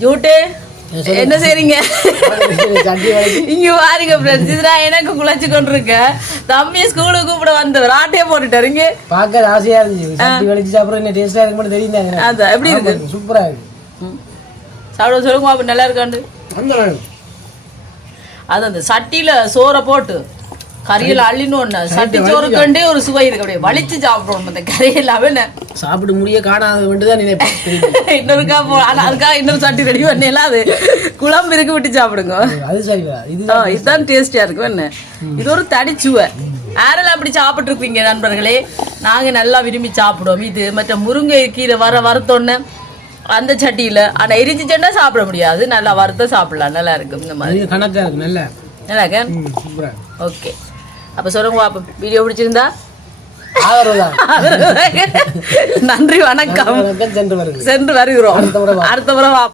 ஜூட்டு என்ன செய்றீங்க இங்க பாருங்க ஃப்ரெண்ட்ஸ் இதுதான் எனக்கு குழச்சு கொண்டிருக்க தம்பி ஸ்கூலுக்கு கூப்பிட வந்தவர் ஆட்டையே போட்டுட்டாரு இங்க பார்க்க ஆசையா இருந்துச்சு சட்டி வலிச்சு சாப்பிட என்ன டேஸ்டா இருக்கு மட்டும் தெரியுங்க அதான் எப்படி இருக்கு சூப்பரா இருக்கு சாப்பிட சொல்லுங்க அப்ப நல்லா இருக்காண்டு அது அந்த சட்டியில சோறை போட்டு கறியில அள்ளின்னு ஒண்ணு சட்டி சோறு கண்டே ஒரு சுவை இருக்கு அப்படியே வலிச்சு சாப்பிடணும் அந்த கறியில சாப்பிட முடிய காணாத வேண்டுதான் நினைப்பேன் இன்னொருக்கா அதுக்காக இன்னொரு சட்டி ரெடி பண்ணலாம் அது குழம்பு இருக்கு விட்டு சாப்பிடுங்க அது சரியா இதுதான் டேஸ்டியா இருக்கும் என்ன இது ஒரு தடிச்சுவை யாரெல்லாம் அப்படி சாப்பிட்டு இருப்பீங்க நண்பர்களே நாங்க நல்லா விரும்பி சாப்பிடுவோம் இது மற்ற முருங்கை கீரை வறுத்தோன்னு அந்த சட்டியில ஆனா எரிஞ்சு சென்னா சாப்பிட முடியாது நல்லா வறுத்த சாப்பிடலாம் நல்லா இருக்கும் இந்த மாதிரி கணக்கா இருக்கு நல்லா நல்லா ஓகே அப்ப சொல்லுங்க பாப்போம் வீடியோ பிடிச்சிருந்தா நன்றி வணக்கம் சென்று வருகிறோம் அடுத்த முறை